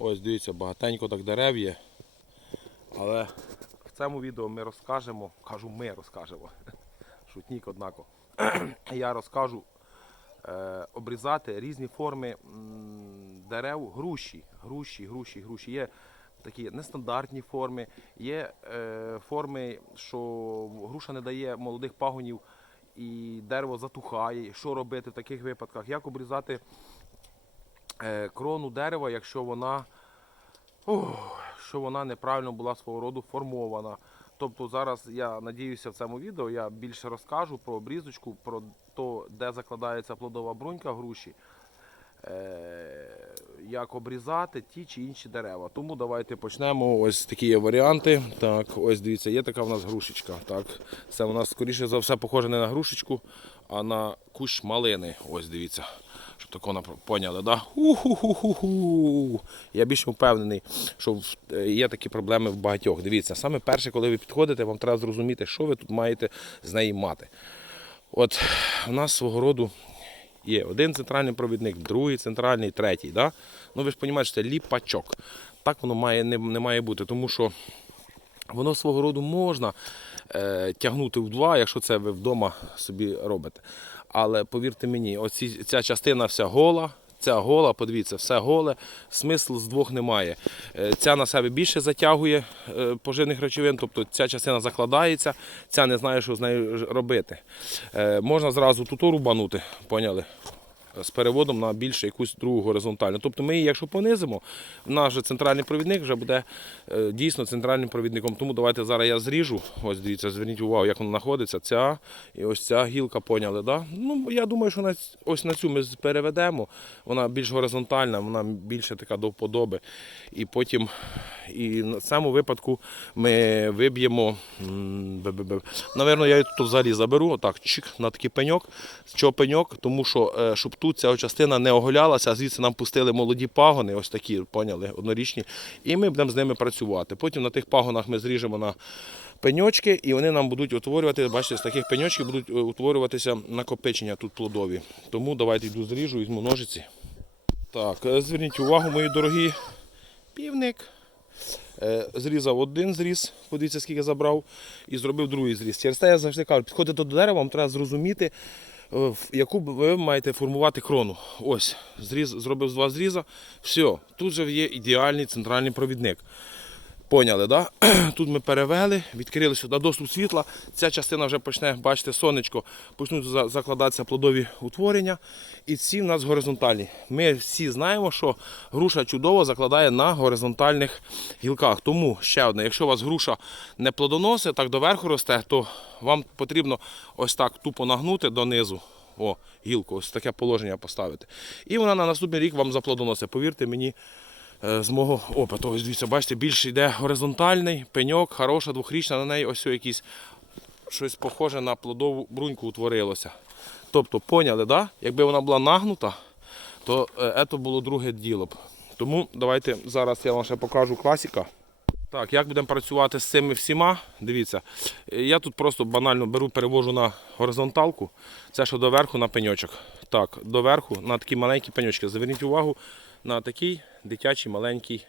Ось дивіться, багатенько так дерев є. Але в цьому відео ми розкажемо, кажу, ми розкажемо. Шутнік, однако. Я розкажу е, обрізати різні форми дерев, груші, груші, груші, груші. Є такі нестандартні форми, є е, форми, що груша не дає молодих пагонів і дерево затухає. Що робити в таких випадках? Як обрізати крону дерева, якщо вона, ох, що вона неправильно була свого роду формована. Тобто зараз я надіюся в цьому відео я більше розкажу про обрізочку, про те, де закладається плодова брунька груші, е, як обрізати ті чи інші дерева. Тому давайте почнемо. Ось такі є варіанти. Так, ось дивіться, є така в нас грушечка. Так, це у нас скоріше за все похоже не на грушечку, а на кущ малини. Ось дивіться. Щоб тако напро- поняли, да? Ху-ху-ху-ху-ху. Я більш впевнений, що е, є такі проблеми в багатьох. Дивіться, саме перше, коли ви підходите, вам треба зрозуміти, що ви тут маєте з неї мати. От у нас свого роду є один центральний провідник, другий центральний, третій. Да? Ну ви ж розумієте, це ліпачок. Так воно має, не, не має бути, тому що воно свого роду можна е, тягнути два, якщо це ви вдома собі робите. Але повірте мені, оці, ця частина вся гола. Ця гола, подивіться, все голе, смисл з двох немає. Е, Ця на себе більше затягує е, поживних речовин, тобто ця частина закладається, ця не знає, що з нею робити. Е, Можна зразу тут рубанути, поняли? З переводом на більше якусь другу горизонтальну. Тобто ми її, якщо понизимо, наш же центральний провідник вже буде е, дійсно центральним провідником. Тому давайте зараз я зріжу. Ось дивіться, зверніть увагу, як вона знаходиться. Ця і ось ця гілка, поняли, да? Ну, я думаю, що на, ось на цю ми переведемо. Вона більш горизонтальна, вона більше така до вподоби. І потім і на цьому випадку ми виб'ємо. Наверно, я її тут взагалі заберу, отак, чик, на такий пеньок. Чого пеньок? Тому що е, щоб тут ця частина не оголялася, а звідси нам пустили молоді пагони, ось такі, поняли, однорічні. І ми будемо з ними працювати. Потім на тих пагонах ми зріжемо на пеньочки, і вони нам будуть утворювати, бачите, з таких пеньочків будуть е, утворюватися накопичення тут плодові. Тому давайте йду зріжу, візьму ножиці. Так, е, зверніть увагу, мої дорогі, півник. Е, Зрізав один зріз, подивіться, скільки забрав, і зробив другий зріз. Через те я завжди кажу, підходите до дерева, вам треба зрозуміти, яку б ви маєте формувати крону. Ось, зріз, зробив два зріза. Все, тут же є ідеальний центральний провідник. Поняли, да? Тут ми перевели, відкрили сюди доступ світла. Ця частина вже почне, бачите, сонечко, почнуть закладатися плодові утворення. І ці в нас горизонтальні. Ми всі знаємо, що груша чудово закладає на горизонтальних гілках. Тому ще одне, якщо у вас груша не плодоносить, так доверху росте, то вам потрібно ось так тупо нагнути донизу. О, гілку, ось таке положення поставити. І вона на наступний рік вам заплодоносить. Повірте мені, з мого опиту. Ось дивіться, бачите, більше йде горизонтальний, пеньок, хороша, двохрічна, на неї ось якісь щось похоже на плодову бруньку утворилося. Тобто, поняли, да? якби вона була нагнута, то е, це було друге діло б. Тому давайте зараз я вам ще покажу класіка. Так, як будемо працювати з цими всіма, дивіться, е, я тут просто банально беру, перевожу на горизонталку, це що доверху на пеньочок. Так, доверху на такі маленькі пеньочки. Зверніть увагу на такий дитячий маленький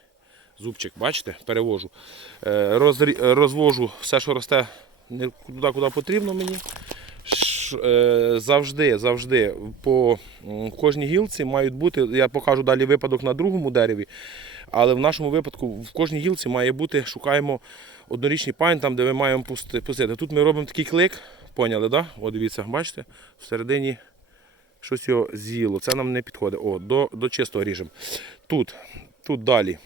зубчик. Бачите, перевожу. Е, е, Розвожу все, що росте туди, куди потрібно мені. Е, Завжди, завжди по кожній гілці мають бути, я покажу далі випадок на другому дереві, але в нашому випадку в кожній гілці має бути, шукаємо однорічний пайн, там, де ми маємо пустити. Тут ми робимо такий клик, поняли, да? О, дивіться, бачите, всередині щось його з'їло. Це нам не підходить. О, до, до чистого ріжемо. Тут, тут далі.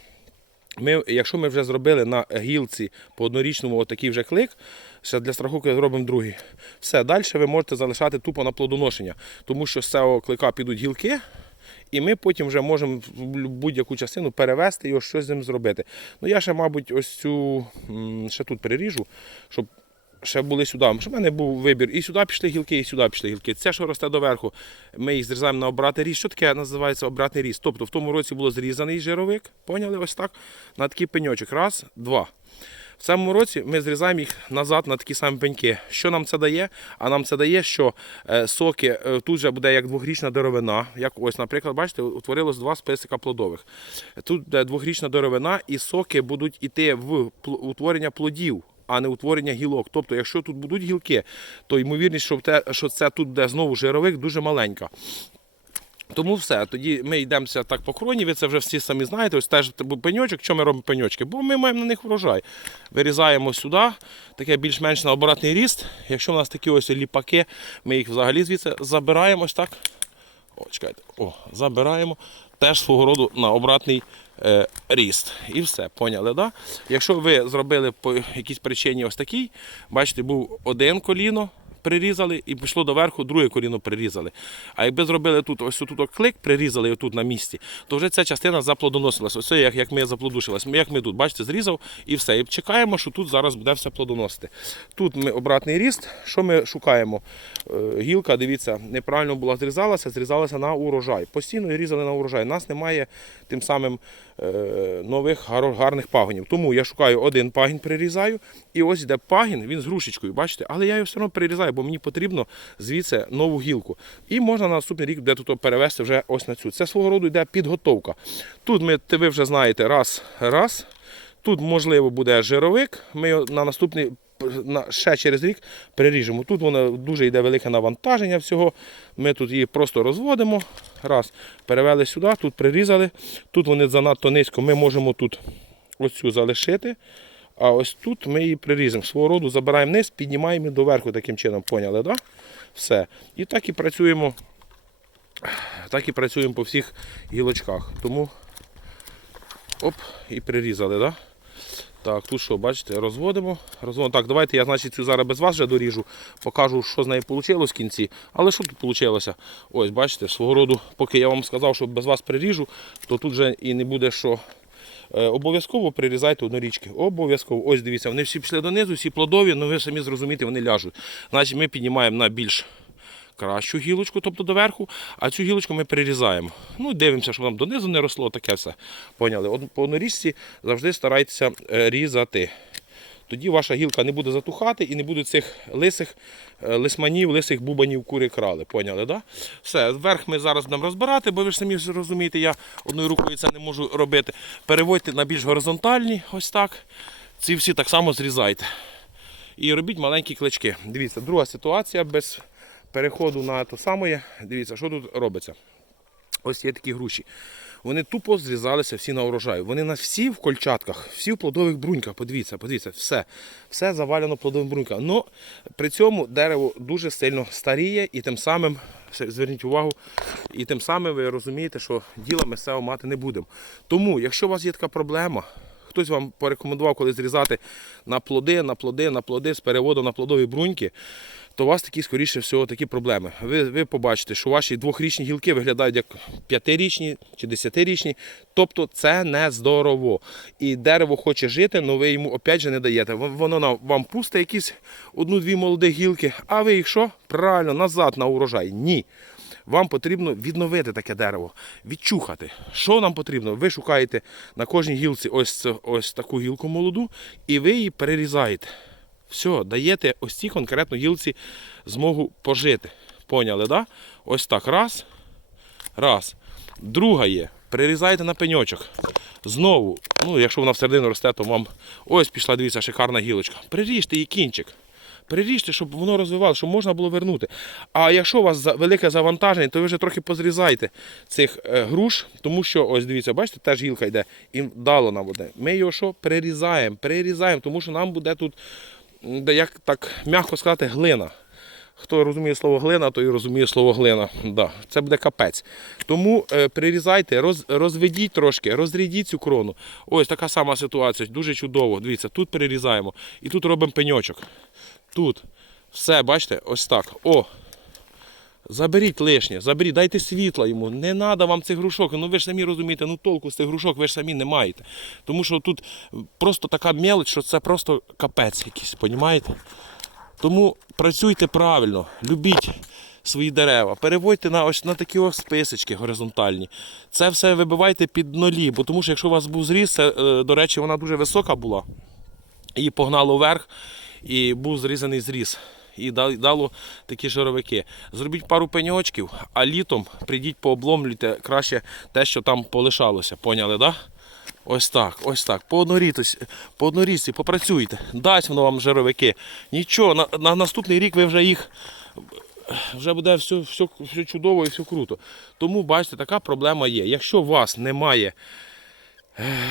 Ми, якщо ми вже зробили на гілці по однорічному отакий вже клик, ще для страховки зробимо другий. Все, далі ви можете залишати тупо на плодоношення, тому що з цього клика підуть гілки, і ми потім вже можемо в будь-яку частину перевести його, щось з ним зробити. Ну я ще, мабуть, ось цю ще тут переріжу, щоб ще були сюди. В мене був вибір. І сюди пішли гілки, і сюди пішли гілки. Це, що росте доверху, ми їх зрізаємо на обратний ріст. Що таке називається обратний ріст? Тобто в тому році було зрізаний жировик, поняли, ось так, на такий пеньочок. Раз, два. В цьому році ми зрізаємо їх назад на такі самі пеньки. Що нам це дає? А нам це дає, що е, соки е, тут же буде як двохрічна деревина. Як ось, наприклад, бачите, утворилось два списика плодових. Тут буде двохрічна деревина, і соки будуть йти в утворення плодів. А не утворення гілок. Тобто, якщо тут будуть гілки, то ймовірність, що, те, що це тут буде знову жировик, дуже маленька. Тому все, тоді ми йдемося так по кроні, ви це вже всі самі знаєте. Ось теж пеньочок. Що ми робимо пеньочки? Бо ми маємо на них врожай. Вирізаємо сюди, таке більш-менш на обратний ріст. Якщо в нас такі ось ліпаки, ми їх взагалі звідси забираємо ось так. О, чекайте, о, забираємо. Теж свого роду на обратний е, ріст. І все, поняли, да? Якщо ви зробили по якійсь причині ось такий, бачите, був один коліно, прирізали і пішло доверху, друге коліно прирізали. А якби зробили тут ось тут клик, прирізали отут на місці, то вже ця частина заплодоносилась. Ось як, як ми заплодушилась. Як ми тут, бачите, зрізав і все. І чекаємо, що тут зараз буде все плодоносити. Тут ми обратний ріст. Що ми шукаємо? Е, Гілка, дивіться, неправильно була зрізалася, зрізалася на урожай. Постійно різали на урожай. Нас немає тим самим нових гарних пагонів. Тому я шукаю один пагін, прирізаю, і ось йде пагін, він з грушечкою, бачите, але я його все одно прирізаю, бо мені потрібно звідси нову гілку. І можна на наступний рік де тут перевести вже ось на цю. Це свого роду йде підготовка. Тут ми, ви вже знаєте, раз, раз. Тут, можливо, буде жировик. Ми на наступний на, ще через рік переріжемо. Тут воно дуже йде велике навантаження всього. Ми тут її просто розводимо. Раз, перевели сюди, тут прирізали. Тут вони занадто низько. Ми можемо тут ось цю залишити. А ось тут ми її приріжемо. Свого роду забираємо вниз, піднімаємо її доверху таким чином. Поняли, да? Все. І так і працюємо. Так і працюємо по всіх гілочках. Тому оп, і прирізали, да? Так, тут що, бачите, розводимо. розводимо. Так, давайте я значить, цю зараз без вас вже доріжу, покажу, що з нею вийшло в кінці. Але що тут вийшло? Ось, бачите, свого роду, поки я вам сказав, що без вас приріжу, то тут вже і не буде що. Е, обов'язково прирізайте однорічки. Обов'язково. Ось дивіться, вони всі пішли донизу, всі плодові, але ви самі зрозумієте, вони ляжуть. Значить, ми піднімаємо на більш кращу гілочку, тобто доверху, а цю гілочку ми прирізаємо. Ну, дивимося, щоб нам донизу не росло, таке все. Поняли? По однорічці завжди старайтеся е, різати. Тоді ваша гілка не буде затухати і не буде цих лисих е, лисманів, лисих бубанів кури крали. Поняли, да? Все, верх ми зараз будемо розбирати, бо ви ж самі розумієте, я одною рукою це не можу робити. Переводьте на більш горизонтальні, ось так. Ці всі так само зрізайте. І робіть маленькі клички. Дивіться, друга ситуація без переходу на те саме. Дивіться, що тут робиться. Ось є такі груші. Вони тупо зрізалися всі на урожай. Вони на всі в кольчатках, всі в плодових бруньках. Подивіться, подивіться, все. Все завалено плодовим бруньками. Но при цьому дерево дуже сильно старіє і тим самим, зверніть увагу, і тим самим ви розумієте, що діла ми з мати не будемо. Тому, якщо у вас є така проблема, хтось вам порекомендував, коли зрізати на плоди, на плоди, на плоди з переводом на плодові бруньки, то у вас такі, скоріше всього, такі проблеми. Ви, ви побачите, що ваші двохрічні гілки виглядають як п'ятирічні чи десятирічні. Тобто це не здорово. І дерево хоче жити, але ви йому опять же не даєте. Воно вам пусте якісь одну-дві молоді гілки, а ви їх що? Правильно, назад на урожай. Ні. Вам потрібно відновити таке дерево, відчухати. Що нам потрібно? Ви шукаєте на кожній гілці ось, ось таку гілку молоду, і ви її перерізаєте. Все, даєте ось цій конкретно гілці змогу пожити. Поняли, да? Ось так. Раз. Раз. Друга є. Прирізаєте на пеньочок. Знову, ну, якщо вона всередину росте, то вам ось пішла, дивіться, шикарна гілочка. Приріжте її кінчик. Приріжте, щоб воно розвивалося, щоб можна було вернути. А якщо у вас велике завантаження, то ви вже трохи позрізайте цих е, груш, тому що, ось дивіться, бачите, теж гілка йде і дало нам буде. Ми його що? Прирізаємо, прирізаємо, тому що нам буде тут, як так м'яко сказати, глина. Хто розуміє слово глина, той розуміє слово глина. Да, це буде капець. Тому е, прирізайте, роз, розведіть трошки, розрядіть цю крону. Ось така сама ситуація, дуже чудово. Дивіться, тут перерізаємо і тут робимо пеньочок. Тут. Все, бачите, ось так. О. Заберіть лишнє, заберіть, дайте світла йому. Не треба вам цих грушок. Ну ви ж самі розумієте, ну толку з цих грушок ви ж самі не маєте. Тому що тут просто така мелоч, що це просто капець якийсь, понімаєте? Тому працюйте правильно, любіть свої дерева, переводьте на ось на такі ось списочки горизонтальні. Це все вибивайте під нулі, бо тому що якщо у вас був зріс, це, е, до речі, вона дуже висока була. її погнало вверх і був зрізаний зріз. І дало такі жировики. Зробіть пару пеньочків, а літом прийдіть пообломлюйте краще те, що там полишалося. Поняли. Да? Ось так, ось так. По однорітось- по попрацюйте. Дасть воно вам жировики. Нічого, на, на наступний рік ви вже їх вже буде все, все, все чудово і все круто. Тому, бачите, така проблема є. Якщо у вас немає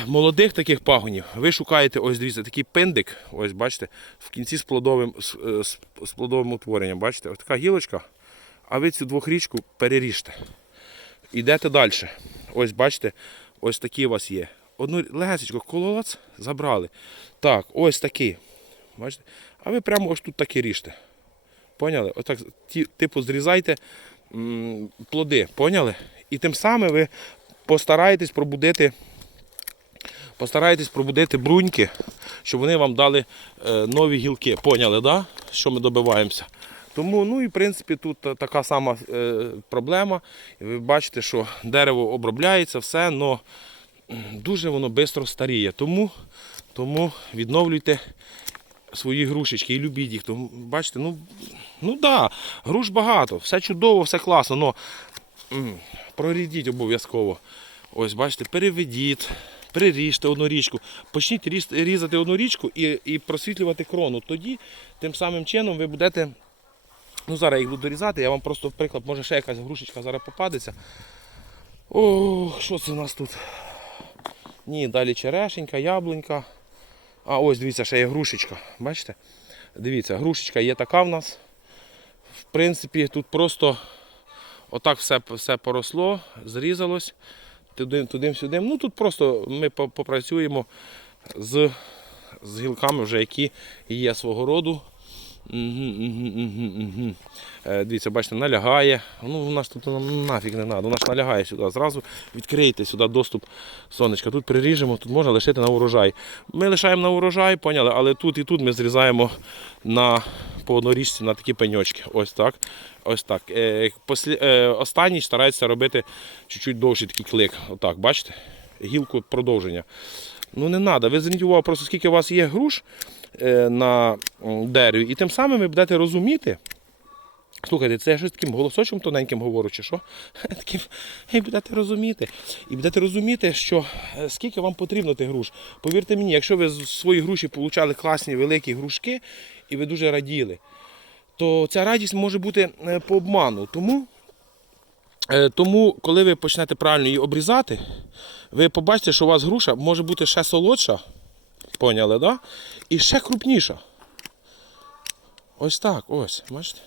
молодих таких пагонів, ви шукаєте, ось дивіться, такий пиндик, ось бачите, в кінці з плодовим, з, е, з, з плодовим утворенням. Бачите, ось така гілочка, а ви цю двохрічку переріжте. Йдете далі. Ось бачите, ось такі у вас є. Одну легесечко, кололац, забрали. Так, ось такий. Бачите? А ви прямо ось тут такі ріжте. Поняли? Отак, ті, типу, зрізайте м, плоди, поняли? І тим самим ви постараєтесь пробудити, постараєтесь пробудити бруньки, щоб вони вам дали е, нові гілки. Поняли, да? що ми добиваємося? Тому, ну і в принципі, тут така сама е, проблема. Ви бачите, що дерево обробляється, все, але дуже воно швидко старіє. Тому, тому відновлюйте свої грушечки і любіть їх. Тому, бачите, ну, ну да, груш багато, все чудово, все класно, але прорідіть обов'язково. Ось, бачите, переведіть, переріжте одну річку, почніть різ- різати одну річку і, і просвітлювати крону. Тоді тим самим чином ви будете. Ну, зараз їх буду різати, я вам просто, приклад, може ще якась грушечка зараз попадеться. О, що це у нас тут? Ні, далі черешенька, яблунька. А ось дивіться, ще є грушечка. Бачите? Дивіться, грушечка є така в нас. В принципі, тут просто отак все, все поросло, зрізалось. Туди, туди-сюди. Ну тут просто ми попрацюємо з, з гілками, вже які є свого роду. Е, дивіться, бачите, налягає. Ну, у нас тут нафіг не треба. У нас налягає сюди. Зразу відкрийте сюди доступ сонечка. Тут приріжемо, тут можна лишити на урожай. Ми лишаємо на урожай, поняли, але тут і тут ми зрізаємо на, по однорічці на такі пеньочки. Ось так. Ось так. Е, послі, е, останній старається робити чуть-чуть довший такий клик. Отак, бачите? Гілку продовження. Ну не треба. Ви зверніть увагу, просто скільки у вас є груш на дереві, і тим самим ви будете розуміти. Слухайте, це я щось таким голосочком тоненьким говорю, чи що? Таким, і будете розуміти. І будете розуміти, що е, скільки вам потрібно тих груш. Повірте мені, якщо ви з свої груші получали класні великі грушки, і ви дуже раділи, то ця радість може бути е, по обману. Тому Е, Тому, коли ви почнете правильно її обрізати, ви побачите, що у вас груша може бути ще солодша, поняли, да? І ще крупніша. Ось так, ось, бачите?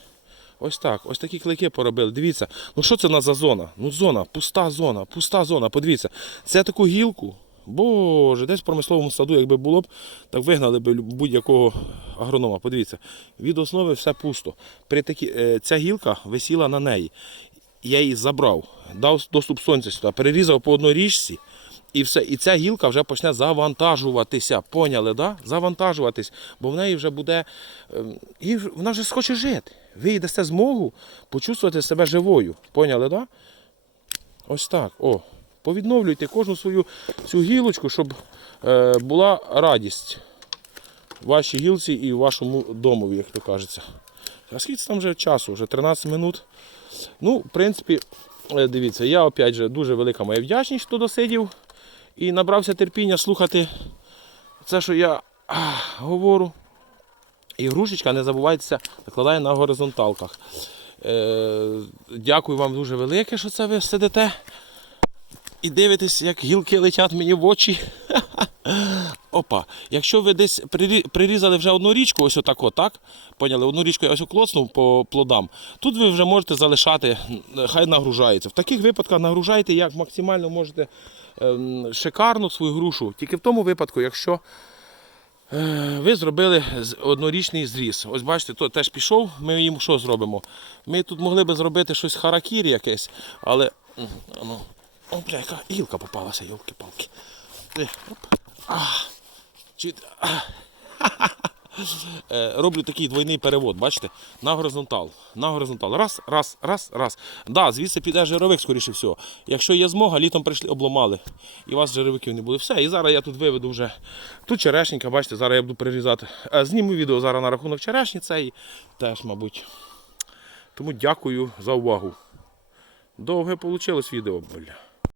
Ось так, ось такі клейки поробили. Дивіться, ну що це у за зона? Ну зона, пуста зона, пуста зона. Подивіться, це таку гілку. Боже, десь в промисловому саду, якби було б, так вигнали б будь-якого агронома. Подивіться, від основи все пусто. При такі, е, ця гілка висіла на неї. Я її забрав, дав доступ сонця сюди, перерізав по одній річці. І все, і ця гілка вже почне завантажуватися. Поняли, да? Завантажуватись, бо в неї вже буде. ем, І вона вже схоче жити. Ви їй дасте змогу почувствувати себе живою. Поняли, да? Ось так. О. Повідновлюйте кожну свою цю гілочку, щоб е, була радість в вашій гілці і в вашому домові, як то кажеться. А скільки там вже часу? Вже 13 минут. Ну, в принципі, е, дивіться, я опять же дуже велика моя вдячність, що досидів і набрався терпіння слухати це, що я а, говорю. І грушечка, не забувайте, закладає на горизонталках. Е, дякую вам дуже велике, що це ви сидите. І дивитесь, як гілки летять мені в очі. Опа. Якщо ви десь прирізали вже одну річку, ось отако, так? Поняли, одну річку я ось оклоцнув по плодам. Тут ви вже можете залишати, хай нагружається. В таких випадках нагружайте як максимально можете ем, шикарно свою грушу. Тільки в тому випадку, якщо е, ви зробили однорічний зріз. Ось бачите, то теж пішов, ми їм що зробимо? Ми тут могли би зробити щось харакірі якесь, але. Ну, о, бля, яка гілка попалася, йолки-палки. Е. Чи... Е, роблю такий двойний перевод, бачите? На горизонтал. На горизонтал. Раз, раз, раз, раз. Да, звідси піде жировик, скоріше всього. Якщо є змога, літом прийшли, обломали. І у вас жировиків не буде. Все, і зараз я тут виведу вже. Тут черешенька, бачите, зараз я буду перерізати. Е, Зніму відео зараз на рахунок черешні цей теж, мабуть. Тому дякую за увагу. Довге вийшло відео, бля.